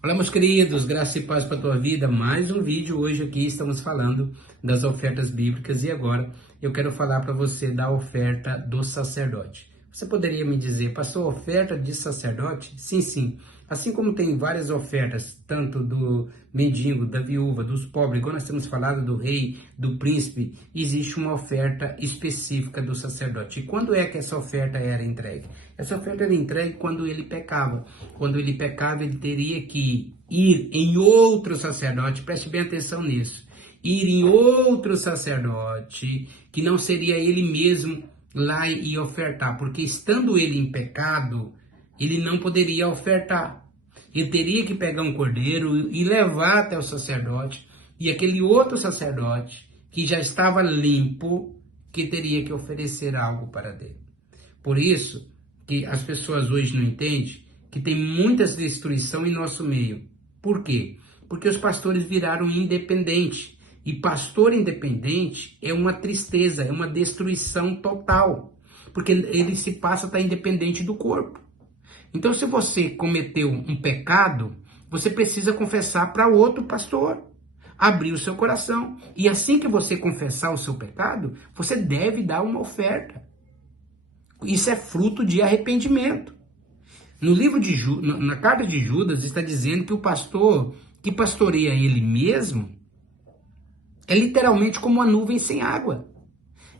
Olá, meus queridos, graça e paz para a tua vida. Mais um vídeo. Hoje aqui estamos falando das ofertas bíblicas e agora eu quero falar para você da oferta do sacerdote. Você poderia me dizer, pastor, oferta de sacerdote? Sim, sim. Assim como tem várias ofertas, tanto do mendigo, da viúva, dos pobres, igual nós temos falado do rei, do príncipe, existe uma oferta específica do sacerdote. E quando é que essa oferta era entregue? Essa oferta era entregue quando ele pecava. Quando ele pecava, ele teria que ir em outro sacerdote, preste bem atenção nisso, ir em outro sacerdote, que não seria ele mesmo lá e ofertar, porque estando ele em pecado, ele não poderia ofertar. Ele teria que pegar um cordeiro e levar até o sacerdote, e aquele outro sacerdote, que já estava limpo, que teria que oferecer algo para Deus. Por isso que as pessoas hoje não entendem que tem muitas destruição em nosso meio. Por quê? Porque os pastores viraram independentes. E pastor independente é uma tristeza, é uma destruição total. Porque ele se passa a estar independente do corpo. Então, se você cometeu um pecado, você precisa confessar para outro pastor. Abrir o seu coração. E assim que você confessar o seu pecado, você deve dar uma oferta. Isso é fruto de arrependimento. No livro de na carta de Judas está dizendo que o pastor que pastoreia ele mesmo é literalmente como uma nuvem sem água.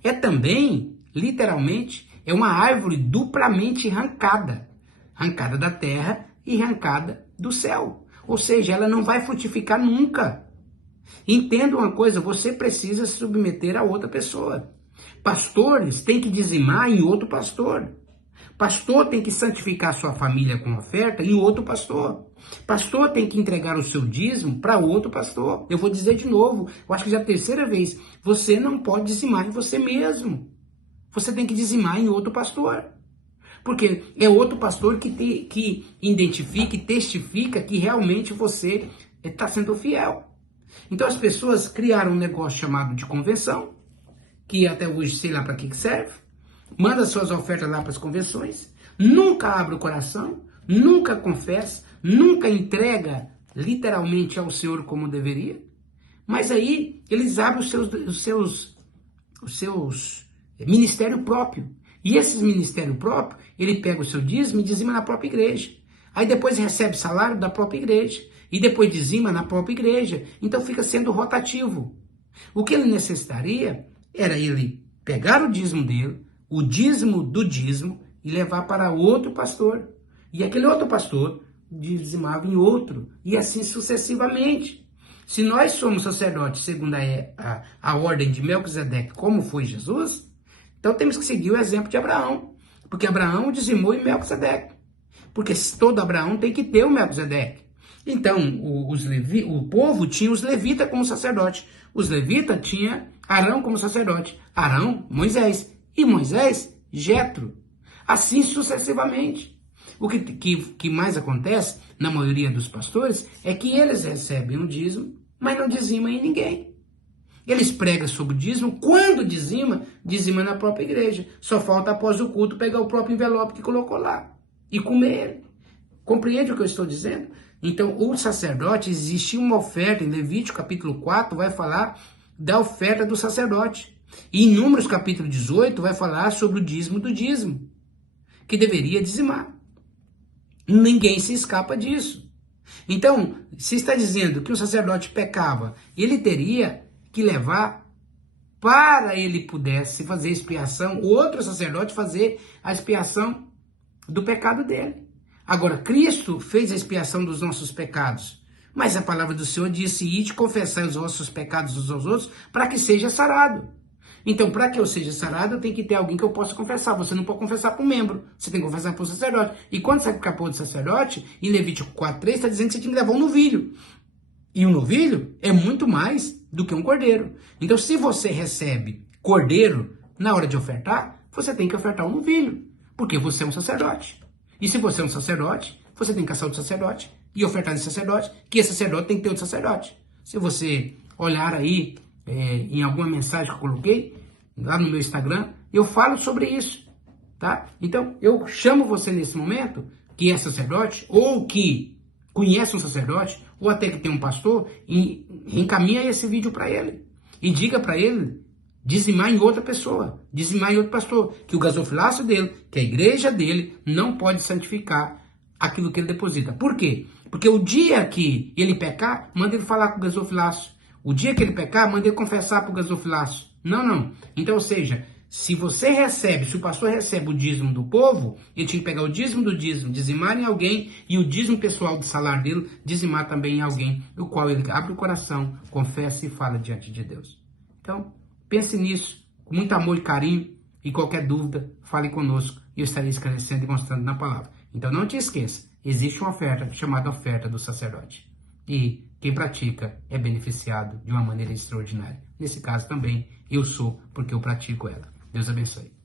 É também, literalmente, é uma árvore duplamente arrancada. Arrancada da terra e arrancada do céu. Ou seja, ela não vai frutificar nunca. Entenda uma coisa, você precisa se submeter a outra pessoa. Pastores têm que dizimar em outro pastor. Pastor tem que santificar sua família com oferta em outro pastor. Pastor tem que entregar o seu dízimo para outro pastor. Eu vou dizer de novo, eu acho que já é a terceira vez. Você não pode dizimar em você mesmo. Você tem que dizimar em outro pastor. Porque é outro pastor que identifica e testifica que realmente você está sendo fiel. Então as pessoas criaram um negócio chamado de convenção, que até hoje sei lá para que serve. Manda suas ofertas lá para as convenções, nunca abre o coração, nunca confessa, nunca entrega literalmente ao Senhor como deveria. Mas aí eles abrem os seus ministério próprio. E esses ministério próprio, ele pega o seu dízimo e dizima na própria igreja. Aí depois recebe salário da própria igreja. E depois dizima na própria igreja. Então fica sendo rotativo. O que ele necessitaria era ele pegar o dízimo dele, o dízimo do dízimo, e levar para outro pastor. E aquele outro pastor dizimava em outro. E assim sucessivamente. Se nós somos sacerdotes segundo a ordem de Melquisedeque, como foi Jesus, então temos que seguir o exemplo de Abraão. Porque Abraão dizimou em Melquisedeque. Porque todo Abraão tem que ter o Melquisedeque. Então, o povo tinha os levitas como sacerdote. Os levitas tinham Arão como sacerdote. Arão, Moisés. E Moisés, Jetro. Assim sucessivamente. O que mais acontece, na maioria dos pastores, é que eles recebem um dízimo, mas não dizimam em ninguém. Eles pregam sobre o dízimo, quando dizima na própria igreja. Só falta após o culto pegar o próprio envelope que colocou lá e comer ele. Compreende o que eu estou dizendo? Então, o sacerdote, existia uma oferta, em Levítico capítulo 4, vai falar da oferta do sacerdote. E em Números capítulo 18, vai falar sobre o dízimo do dízimo, que deveria dizimar. Ninguém se escapa disso. Então, se está dizendo que o sacerdote pecava, ele teria que levar, para ele pudesse fazer expiação, outro sacerdote fazer a expiação do pecado dele. Agora, Cristo fez a expiação dos nossos pecados, mas a palavra do Senhor disse, ide confessar os vossos pecados uns aos outros, para que seja sarado. Então, para que eu seja sarado, eu tenho que ter alguém que eu possa confessar. Você não pode confessar para um membro, você tem que confessar para o sacerdote. E quando você escapou do sacerdote, em Levítico 4:3, está dizendo que você tem que levar um novilho. E um novilho é muito mais do que um cordeiro. Então, se você recebe cordeiro na hora de ofertar, você tem que ofertar um novilho, porque você é um sacerdote. E se você é um sacerdote, você tem que caçar outro sacerdote e ofertar esse sacerdote, que esse sacerdote tem que ter outro sacerdote. Se você olhar aí em alguma mensagem que eu coloquei lá no meu Instagram, eu falo sobre isso, tá? Então, eu chamo você nesse momento, que é sacerdote, ou que conhece um sacerdote, ou até que tem um pastor, e encaminha esse vídeo para ele. E diga para ele dizimar em outra pessoa, dizimar em outro pastor, que o gasofilácio dele, que a igreja dele, não pode santificar aquilo que ele deposita. Por quê? Porque o dia que ele pecar, manda ele falar com o gasofilácio. O dia que ele pecar, manda ele confessar para o gasofilácio. Não. Então, ou seja, se você recebe, se o pastor recebe o dízimo do povo, ele tinha que pegar o dízimo do dízimo, dizimar em alguém, e o dízimo pessoal do salário dele, dizimar também em alguém, o qual ele abre o coração, confessa e fala diante de Deus. Então, pense nisso, com muito amor e carinho, e qualquer dúvida, fale conosco, e eu estarei esclarecendo e mostrando na palavra. Então, não te esqueça, existe uma oferta chamada oferta do sacerdote. E quem pratica é beneficiado de uma maneira extraordinária. Nesse caso também, eu sou, porque eu pratico ela. Deus abençoe.